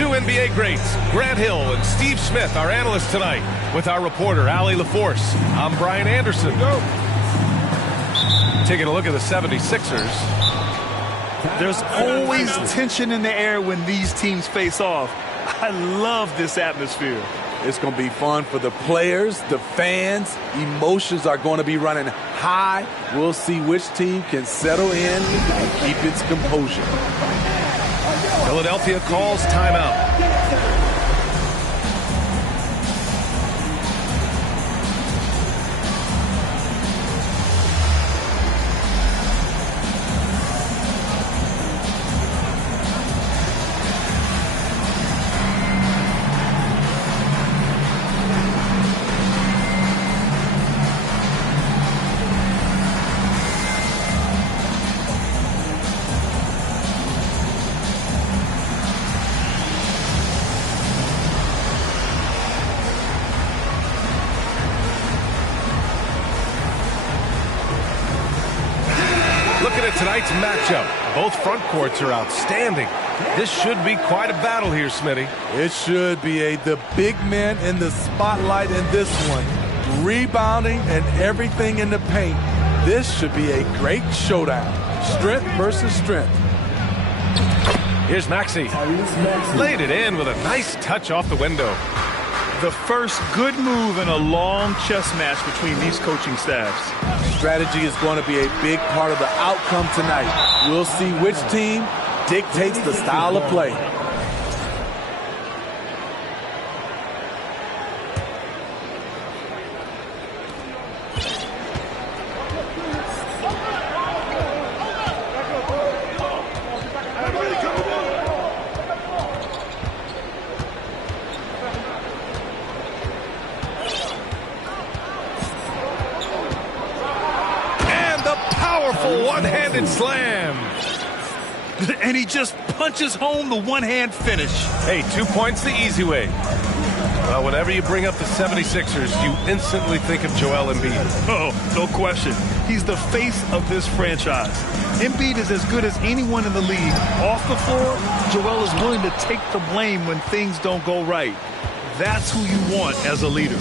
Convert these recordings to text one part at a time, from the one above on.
Two NBA greats, Grant Hill and Steve Smith, our analysts tonight, with our reporter, Allie LaForce. I'm Brian Anderson. Taking a look at the 76ers. There's always tension in the air when these teams face off. I love this atmosphere. It's going to be fun for the players, the fans. Emotions are going to be running high. We'll see which team can settle in and keep its composure. Philadelphia calls timeout. Looking at tonight's matchup, both front courts are outstanding. This should be quite a battle here, Smitty. It should be the big man in the spotlight in this one. Rebounding and everything in the paint. This should be a great showdown. Strength versus strength. Here's Maxey. Laid it in with a nice touch off the window. The first good move in a long chess match between these coaching staffs. Strategy is going to be a big part of the outcome tonight. We'll see which team dictates the style of play. One-handed slam. And he just punches home the one-hand finish. Hey, 2 points the easy way. Well, whenever you bring up the 76ers, you instantly think of Joel Embiid. Oh, no question. He's the face of this franchise. Embiid is as good as anyone in the league. Off the floor, Joel is willing to take the blame when things don't go right. That's who you want as a leader.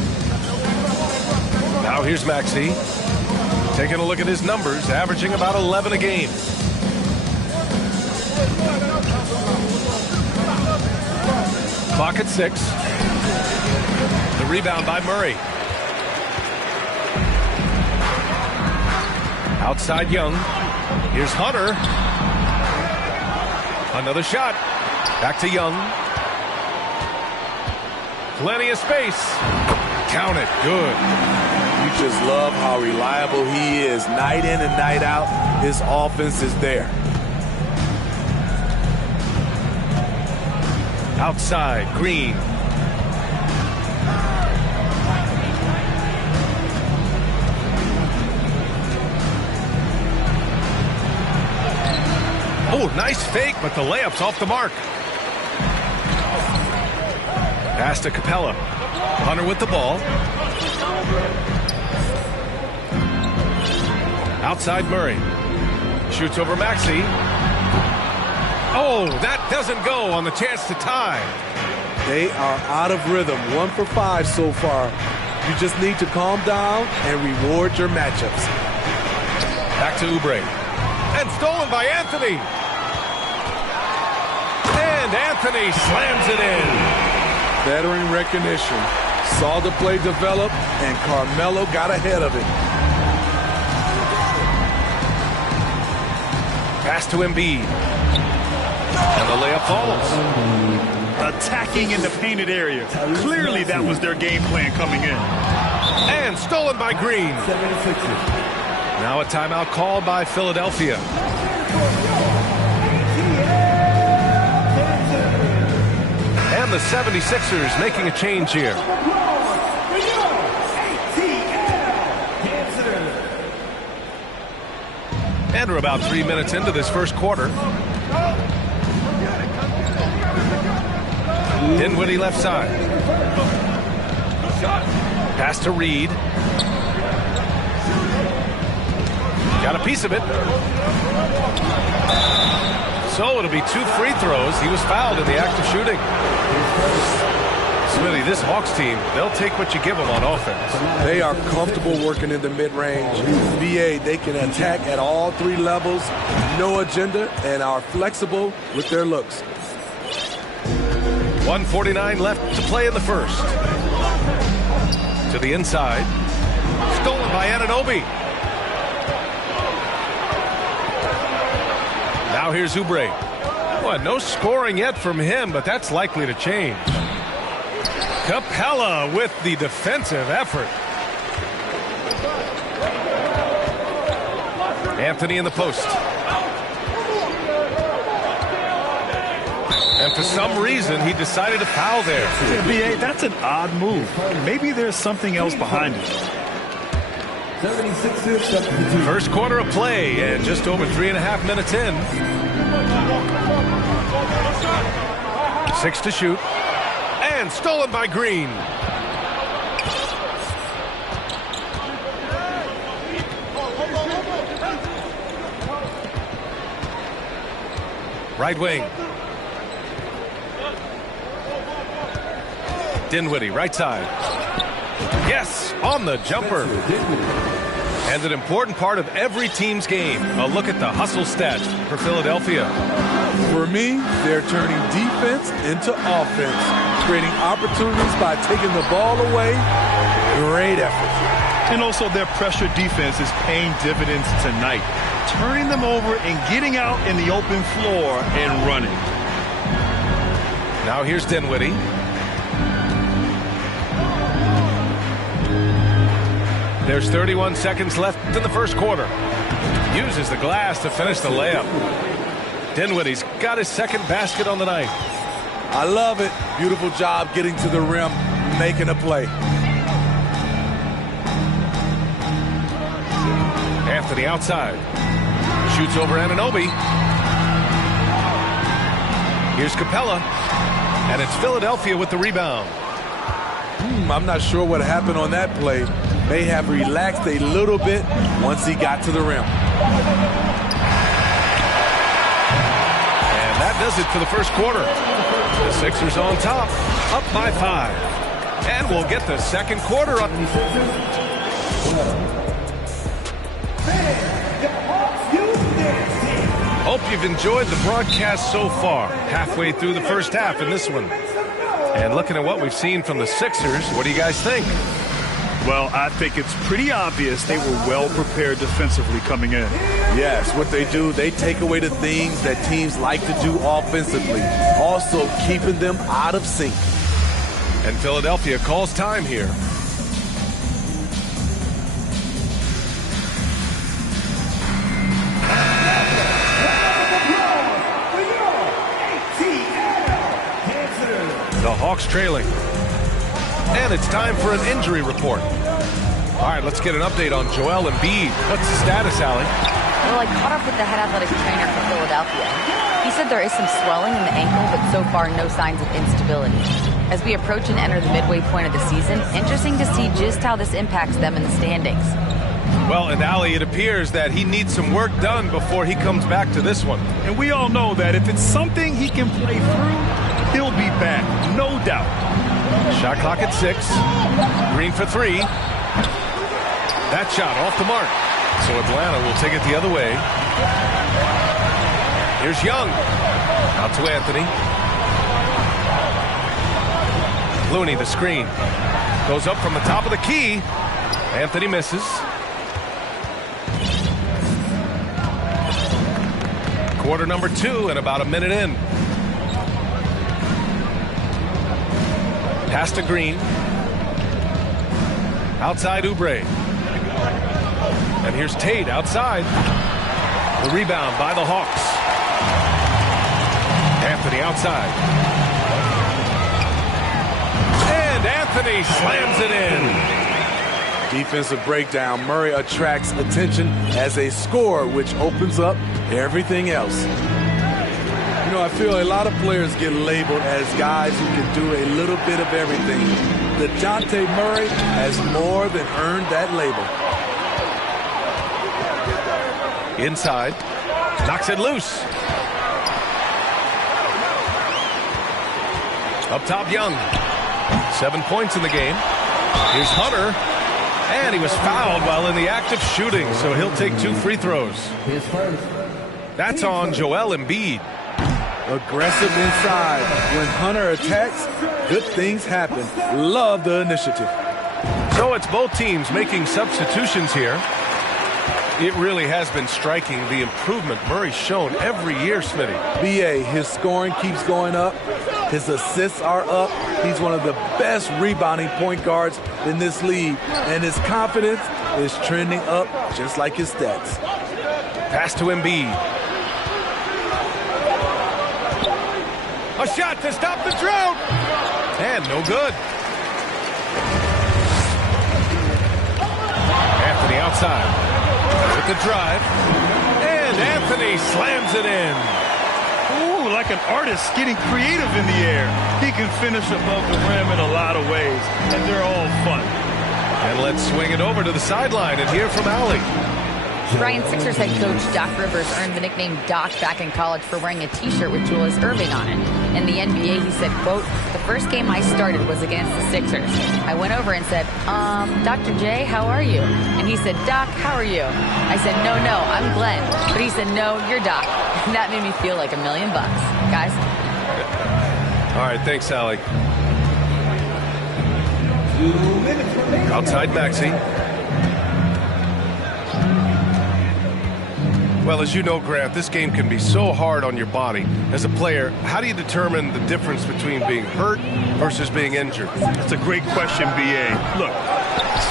Now here's Maxey. Taking a look at his numbers, averaging about 11 a game. Clock at 6. The rebound by Murray. Outside Young. Here's Hunter. Another shot. Back to Young. Plenty of space. Count it. Good. You just love how reliable he is. Night in and night out, his offense is there. Outside, Green. Oh, nice fake, but the layup's off the mark. Pass to Capella. Hunter with the ball. Outside Murray. Shoots over Maxey. Oh, that doesn't go on the chance to tie. They are out of rhythm. 1 for 5 so far. You just need to calm down and reward your matchups. Back to Oubre. And stolen by Anthony. And Anthony slams it in. Veteran recognition. Saw the play develop, and Carmelo got ahead of it. Pass to Embiid. And the layup falls. Attacking in the painted area. Clearly that was their game plan coming in. And stolen by Green. Now a timeout called by Philadelphia. And the 76ers making a change here. And we're about 3 minutes into this first quarter. Dinwiddie left side. Pass to Reed. Got a piece of it. So it'll be 2 free throws. He was fouled in the act of shooting. Smitty, this Hawks team, they'll take what you give them on offense. They are comfortable working in the mid-range. NBA, they can attack at all 3 levels, no agenda, and are flexible with their looks. 1:49 left to play in the first. To the inside. Stolen by Anunoby. Now here's Oubre. Well, no scoring yet from him, but that's likely to change. Capella with the defensive effort. Anthony in the post. And for some reason, he decided to foul there. NBA, that's an odd move. Maybe there's something else behind it. First quarter of play and just over 3.5 minutes in. 6 to shoot. And stolen by Green. Right wing. Dinwiddie, right side. Yes, on the jumper. And an important part of every team's game. A look at the hustle stats for Philadelphia. For me, they're turning defense into offense, creating opportunities by taking the ball away. Great effort. And also their pressure defense is paying dividends tonight, turning them over and getting out in the open floor and running. Now here's Dinwiddie. There's 31 seconds left in the first quarter. Uses the glass to finish the layup. Dinwiddie's got his second basket on the night. I love it. Beautiful job getting to the rim, making a play. Anthony outside. Shoots over Anunoby. Here's Capella. And it's Philadelphia with the rebound. I'm not sure what happened on that play. May have relaxed a little bit once he got to the rim. And that does it for the first quarter. The Sixers on top, up by 5. And we'll get the second quarter up. Hope you've enjoyed the broadcast so far. Halfway through the first half in this one. And looking at what we've seen from the Sixers, what do you guys think? Well, I think it's pretty obvious they were well prepared defensively coming in. Yes, what they do, they take away the things that teams like to do offensively, also keeping them out of sync. And Philadelphia calls time here. The Hawks trailing. And it's time for an injury report. All right, let's get an update on Joel Embiid. What's the status, Allie? Well, I caught up with the head athletic trainer for Philadelphia. He said there is some swelling in the ankle, but so far no signs of instability. As we approach and enter the midway point of the season, interesting to see just how this impacts them in the standings. Well, and Allie, it appears that he needs some work done before he comes back to this one. And we all know that if it's something he can play through, he'll be back, no doubt. Shot clock at 6. Green for 3. That shot off the mark. So Atlanta will take it the other way. Here's Young. Out to Anthony. Looney, the screen. Goes up from the top of the key. Anthony misses. Quarter number 2 and about a minute in. Pass to Green. Outside Oubre. And here's Tate outside. The rebound by the Hawks. Anthony outside. And Anthony slams it in. Defensive breakdown. Murray attracts attention as a scorer, which opens up everything else. You know, I feel a lot of players get labeled as guys who can do a little bit of everything. DeJounte Murray has more than earned that label. Inside. Knocks it loose. Up top, Young. 7 points in the game. Here's Hunter. And he was fouled while in the act of shooting, so he'll take 2 free throws. That's on Joel Embiid. Aggressive inside. When Hunter attacks, good things happen. Love the initiative. So it's both teams making substitutions here. It really has been striking the improvement Murray's shown every year, Smitty. BA, his scoring keeps going up. His assists are up. He's one of the best rebounding point guards in this league. And his confidence is trending up just like his stats. Pass to Embiid. A shot to stop the drought. And no good. Anthony outside. With the drive. And Anthony slams it in. Ooh, like an artist getting creative in the air. He can finish above the rim in a lot of ways, and they're all fun. And let's swing it over to the sideline and hear from Allie. Brian, Sixers head coach Doc Rivers earned the nickname Doc back in college for wearing a T-shirt with Julius Erving on it. In the NBA, he said, quote, "The first game I started was against the Sixers. I went over and said, Dr. J, how are you?" And he said, "Doc, how are you?" I said, no, I'm Glenn." But he said, "No, you're Doc." And that made me feel like $1 million. Guys? All right, thanks, Allie. Outside Maxey. Well, as you know, Grant, this game can be so hard on your body. As a player, how do you determine the difference between being hurt versus being injured? That's a great question, B.A. Look,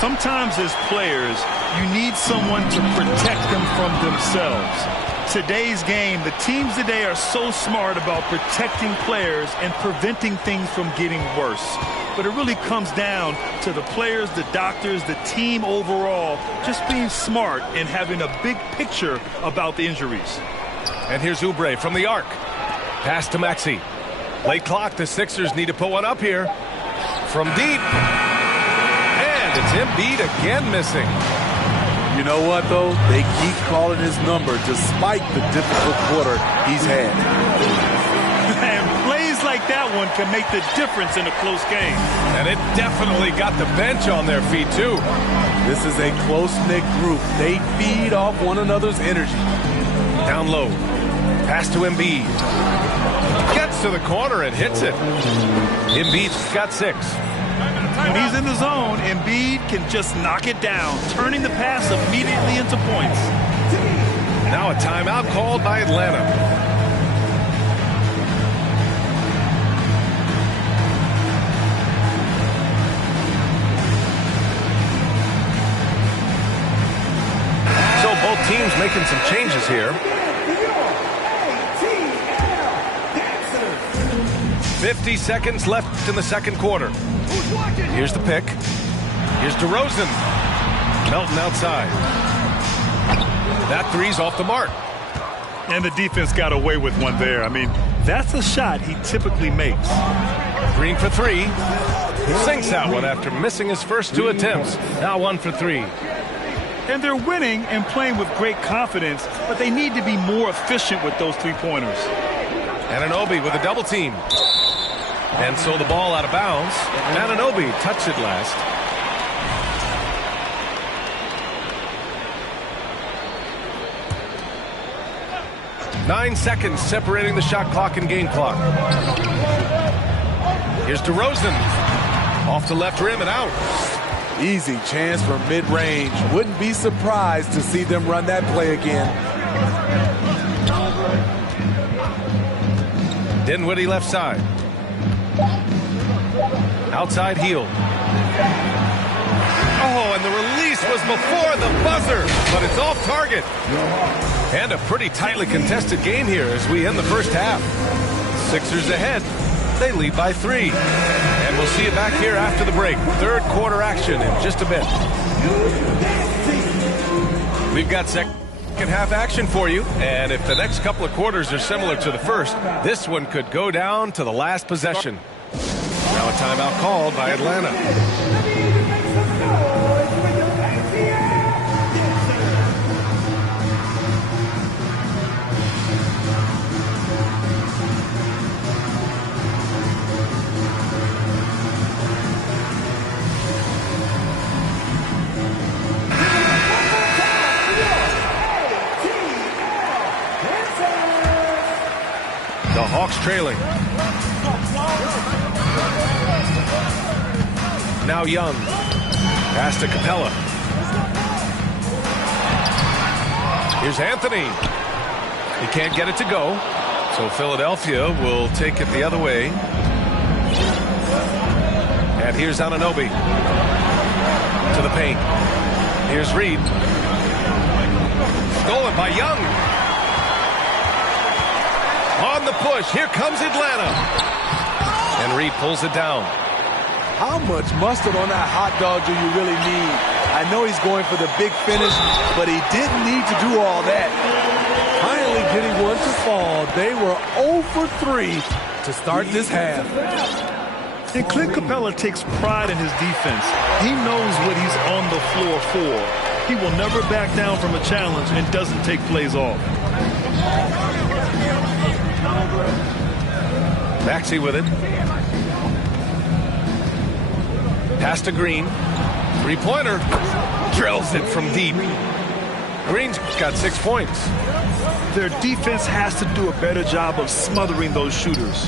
sometimes as players, you need someone to protect them from themselves. Today's game, the teams today are so smart about protecting players and preventing things from getting worse. But it really comes down to the players, the doctors, the team overall, just being smart and having a big picture about the injuries. And here's Oubre from the arc. Pass to Maxey. Late clock, the Sixers need to put one up here. From deep. And it's Embiid again missing. You know what, though? They keep calling his number despite the difficult quarter he's had. And plays like that one can make the difference in a close game. And it definitely got the bench on their feet, too. This is a close-knit group. They feed off one another's energy. Down low. Pass to Embiid. Gets to the corner and hits it. Embiid's got 6. When he's in the zone, Embiid can just knock it down, turning the pass immediately into points. Now a timeout called by Atlanta. So both teams making some changes here. 50 seconds left in the second quarter. Here's the pick. Here's DeRozan. Melton outside. That three's off the mark. And the defense got away with one there. I mean, that's a shot he typically makes. Green for 3. Sinks that one after missing his first 2 attempts. Now 1 for 3. And they're winning and playing with great confidence, but they need to be more efficient with those three-pointers. Anunoby with a double team. And so the ball out of bounds. Anunoby touched it last. Nine seconds separating the shot clock and game clock. Here's DeRozan. Off the left rim and out. Easy chance for mid-range. Wouldn't be surprised to see them run that play again. Dinwiddie left side. Outside heel. Oh, and the release was before the buzzer, but it's off target. And a pretty tightly contested game here as we end the first half. Sixers ahead. They lead by 3. And we'll see you back here after the break. Third quarter action in just a bit. We've got second half action for you. And if the next couple of quarters are similar to the first, this one could go down to the last possession. Now a timeout called by Atlanta. The Hawks trailing. Now Young. Pass to Capella. Here's Anthony. He can't get it to go. So Philadelphia will take it the other way. And here's Anunoby. To the paint. Here's Reed. Stolen by Young. On the push, here comes Atlanta. And Reed pulls it down. How much mustard on that hot dog do you really need? I know he's going for the big finish, but he didn't need to do all that. Finally getting one to fall. They were 0 for 3 to start this half. And Clint Capella takes pride in his defense. He knows what he's on the floor for. He will never back down from a challenge and doesn't take plays off. Maxey with it. Pass to Green. Three-pointer. Drills it from deep. Green's got 6 points. Their defense has to do a better job of smothering those shooters.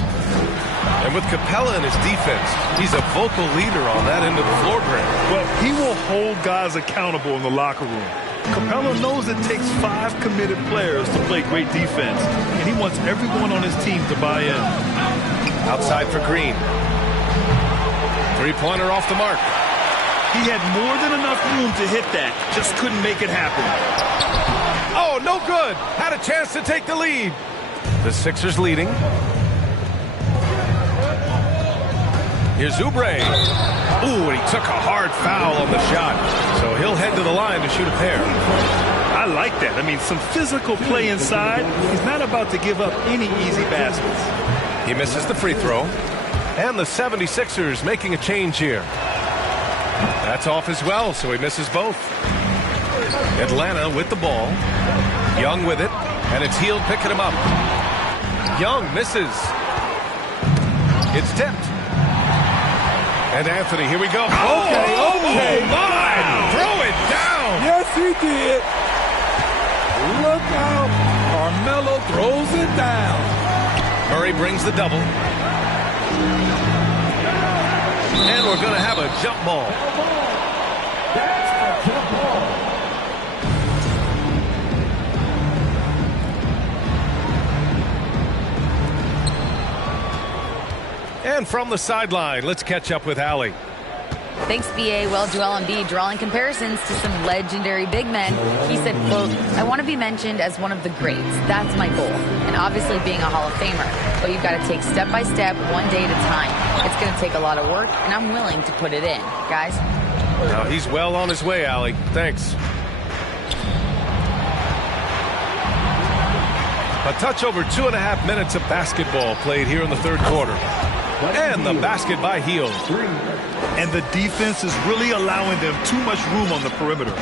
And with Capella in his defense, he's a vocal leader on that end of the floor, Grant. Well, he will hold guys accountable in the locker room. Capella knows it takes 5 committed players to play great defense, and he wants everyone on his team to buy in. Outside for Green. Three-pointer off the mark. He had more than enough room to hit that, just couldn't make it happen. Oh, no good. Had a chance to take the lead. The Sixers leading. Here's Oubre. Ooh, and he took a hard foul on the shot. So he'll head to the line to shoot a pair. I like that. I mean, some physical play inside. He's not about to give up any easy baskets. He misses the free throw. And the 76ers making a change here. That's off as well, so he misses both. Atlanta with the ball. Young with it. And it's Hield picking him up. Young misses. It's tipped. And Anthony, here we go. Okay. Oh my! Throw it down! Yes, he did. Look out. Carmelo throws it down. Murray brings the double. And we're going to have a jump ball. That's a jump ball. And from the sideline, let's catch up with Allie. Thanks, B.A. Well, Joel Embiid drawing comparisons to some legendary big men. He said, quote, "I want to be mentioned as one of the greats. That's my goal. And obviously being a Hall of Famer. But you've got to take step by step, one day at a time. It's going to take a lot of work, and I'm willing to put it in. Guys." Now he's well on his way, Allie. Thanks. A touch over 2.5 minutes of basketball played here in the third quarter. And the basket by Hield. And the defense is really allowing them too much room on the perimeter.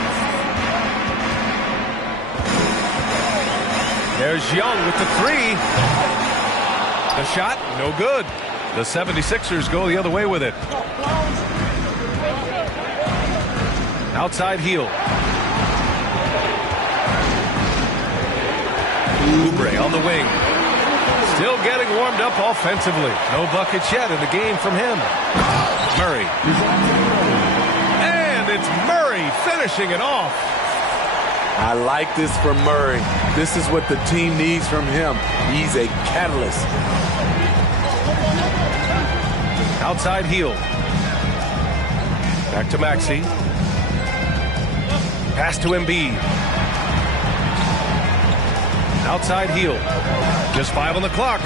There's Young with the three. The shot, no good. The 76ers go the other way with it. Outside Hield. Oubre on the wing. Still getting warmed up offensively. No buckets yet in the game from him. Murray. And it's Murray finishing it off. I like this from Murray. This is what the team needs from him. He's a catalyst. Outside Hield. Back to Maxey. Pass to Embiid. Outside Hield. Just 5 on the clock.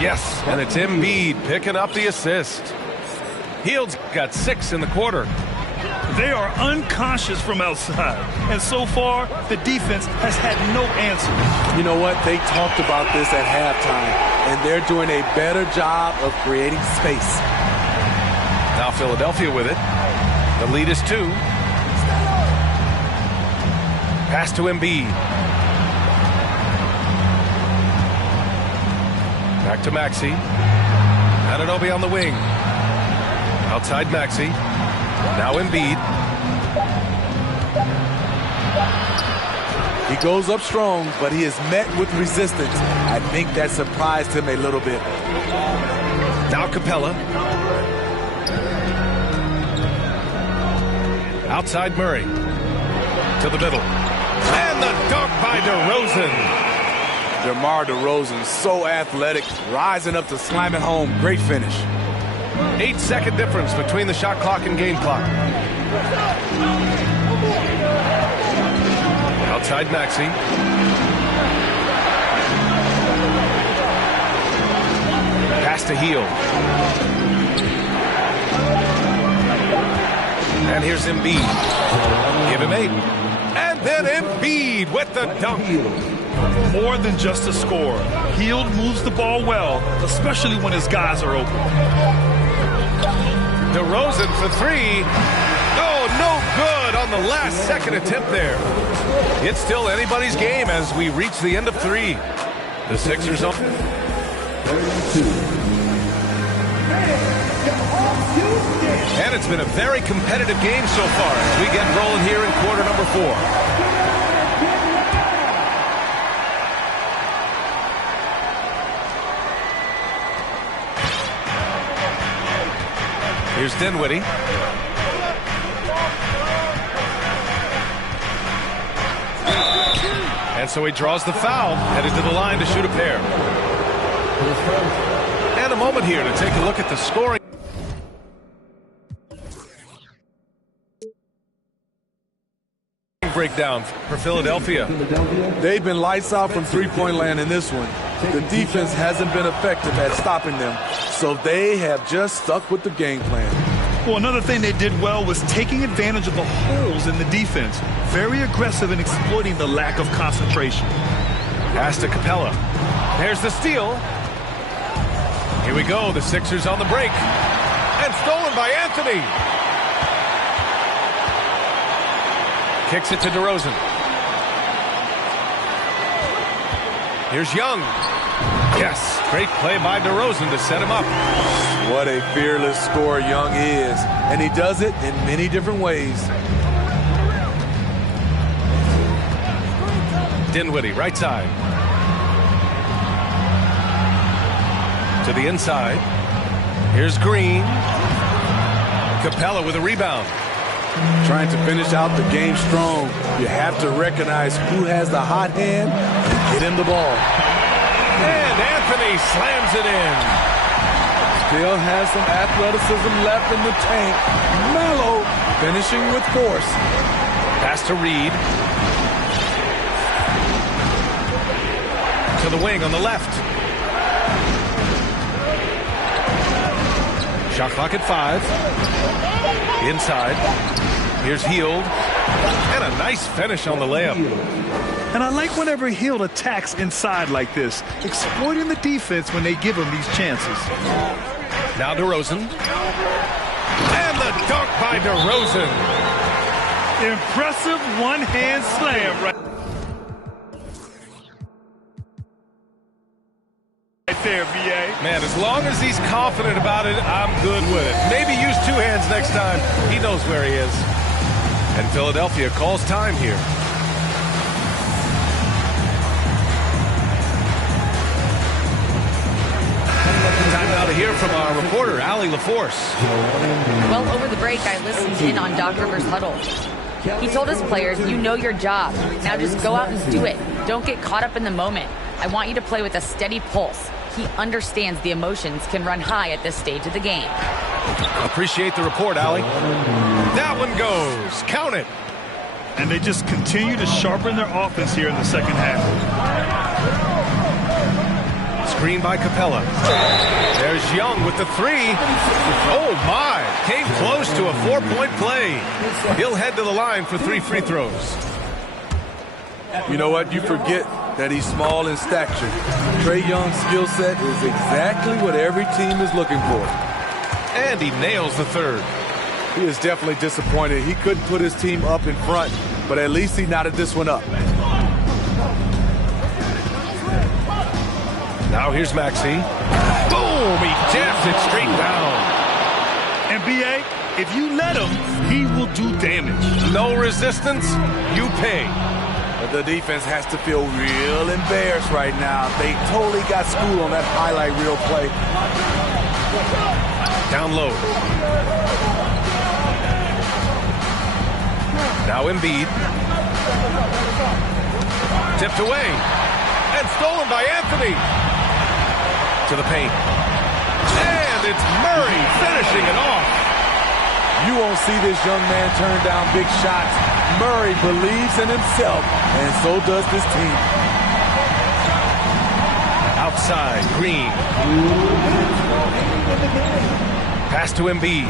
Yes, and it's Embiid picking up the assist. Hield's got 6 in the quarter. They are unconscious from outside, and so far, the defense has had no answer. You know what? They talked about this at halftime, and they're doing a better job of creating space. Now Philadelphia with it. The lead is 2. Pass to Embiid. Back to Maxey. Anunoby on the wing. Outside Maxey. Now Embiid. He goes up strong, but he is met with resistance. I think that surprised him a little bit. Now Capella. Outside Murray. To the middle. And the dunk by DeRozan. DeMar DeRozan, so athletic, rising up to slam it home. Great finish. 8-second difference between the shot clock and game clock. Outside Maxey. Pass to Hield. And here's Embiid. Give him 8. And then Embiid with the dunk. More than just a score. Hield moves the ball well, especially when his guys are open. DeRozan for 3. Oh, no good on the last second attempt there. It's still anybody's game as we reach the end of 3. The Sixers on. And it's been a very competitive game so far as we get rolling here in quarter number 4. Here's Dinwiddie. And so he draws the foul, headed to the line to shoot a pair. And a moment here to take a look at the scoring. Breakdown for Philadelphia. They've been lights out from three-point land in this one. The defense hasn't been effective at stopping them, so they have just stuck with the game plan. Well, another thing they did well was taking advantage of the holes in the defense. Very aggressive in exploiting the lack of concentration. Pass to Capella. There's the steal. Here we go. The Sixers on the break. And stolen by Anthony. Kicks it to DeRozan. Here's Young. Yes, great play by DeRozan to set him up. What a fearless scorer Young is, and he does it in many different ways. Dinwiddie, right side. To the inside. Here's Green. Capella with a rebound. Trying to finish out the game strong, you have to recognize who has the hot hand and get him the ball. And Anthony slams it in. Still has some athleticism left in the tank. Melo finishing with force. Pass to Reed. To the wing on the left. Shot clock at 5. Inside. Here's Hield. And a nice finish on the layup. And I like whenever Hield attacks inside like this, exploiting the defense when they give him these chances. Now DeRozan. And the dunk by DeRozan. Impressive one-hand slam right there, B.A. Man, as long as he's confident about it, I'm good with it. Maybe use 2 hands next time. He knows where he is. And Philadelphia calls time here. Time now to hear from our reporter, Allie LaForce. Well, over the break, I listened in on Doc Rivers' huddle. He told his players, you know your job. Now just go out and do it. Don't get caught up in the moment. I want you to play with a steady pulse. he understands the emotions can run high at this stage of the game. Appreciate the report, Allie. That one goes. Count it. And they just continue to sharpen their offense here in the second half. Screen by Capella. There's Young with the three. Oh, my. Came close to a 4-point play. He'll head to the line for 3 free throws. You know what? You forget that he's small in stature. Trae Young's skill set is exactly what every team is looking for. And he nails the third. He is definitely disappointed. He couldn't put his team up in front, but at least he knotted this one up. Now here's Maxey. Boom! He jams it straight down. And B.A., if you let him, he will do damage. No resistance, you pay. But the defense has to feel real embarrassed right now. They totally got schooled on that highlight reel play. Down low. Now Embiid. Tipped away. And stolen by Anthony. To the paint. And it's Murray finishing it off. You won't see this young man turn down big shots. Murray believes in himself, and so does this team. Outside, Green. Pass to Embiid.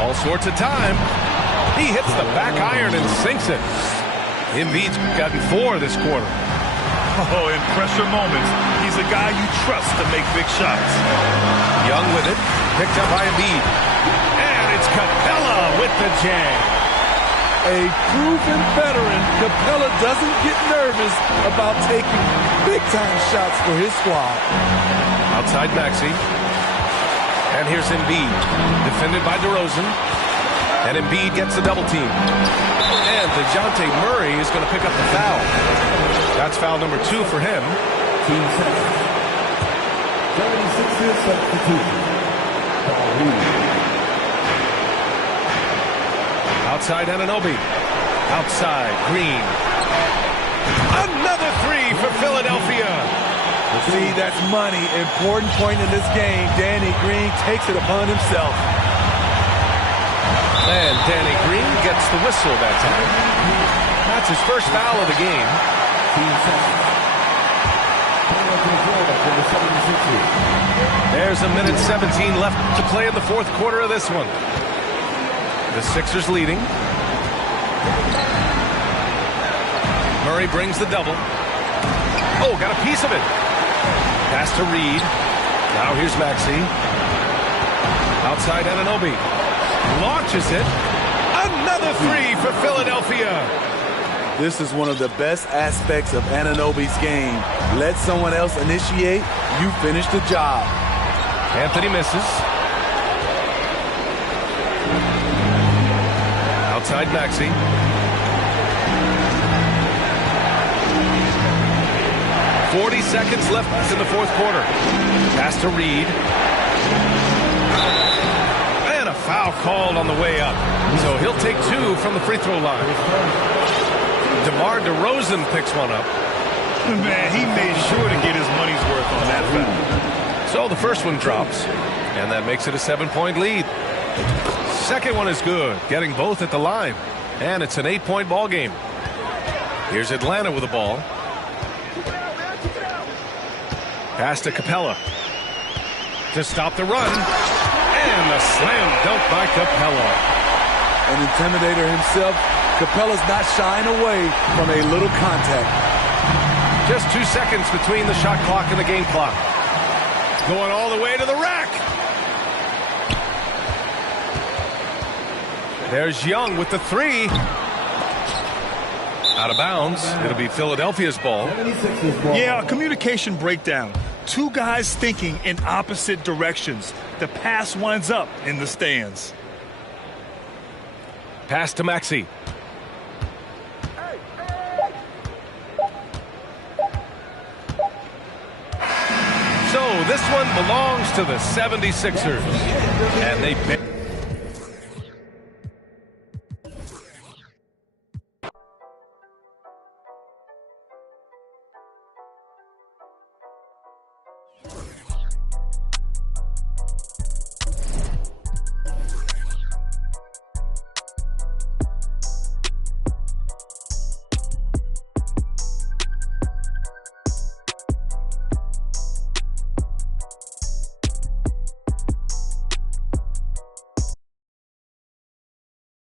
All sorts of time. He hits the back iron and sinks it. Embiid's gotten 4 this quarter. Oh, in pressure moments, he's a guy you trust to make big shots. Young with it. Picked up by Embiid. And it's Capella with the jam. A proven veteran, Capella doesn't get nervous about taking big-time shots for his squad. Outside Maxey. And here's Embiid. Defended by DeRozan. And Embiid gets the double team. And DeJounte Murray is going to pick up the foul. That's foul number 2 for him. Team 76ers substitution. Outside Anunoby. Outside Green. Another 3 for Philadelphia. See, that's money. Important point in this game. Danny Green takes it upon himself. And Danny Green gets the whistle that time. That's his first foul of the game. There's a minute 17 left to play in the fourth quarter of this one. The Sixers leading. Murray brings the double. Oh, got a piece of it. Pass to Reed. Now here's Maxey. Outside Anunoby. Launches it. Another 3 for Philadelphia. This is one of the best aspects of Anunoby's game. Let someone else initiate, you finish the job. Anthony misses. Outside Maxey. .40 seconds left in the fourth quarter. Pass to Reed. And a foul called on the way up. So he'll take 2 from the free throw line. DeMar DeRozan picks one up. Man, he made sure to get his money's worth on that foul. So the first one drops. And that makes it a 7-point lead. Second one is good, getting both at the line. And it's an 8-point ball game. Here's Atlanta with the ball. Pass to Capella. To stop the run. And a slam dunk by Capella. An intimidator himself, Capella's not shying away from a little contact. Just 2 seconds between the shot clock and the game clock. Going all the way to the rack. There's Young with the 3. Out of bounds. It'll be Philadelphia's ball. Yeah, a communication breakdown. 2 guys thinking in opposite directions. The pass winds up in the stands. Pass to Maxey. So this one belongs to the 76ers. And they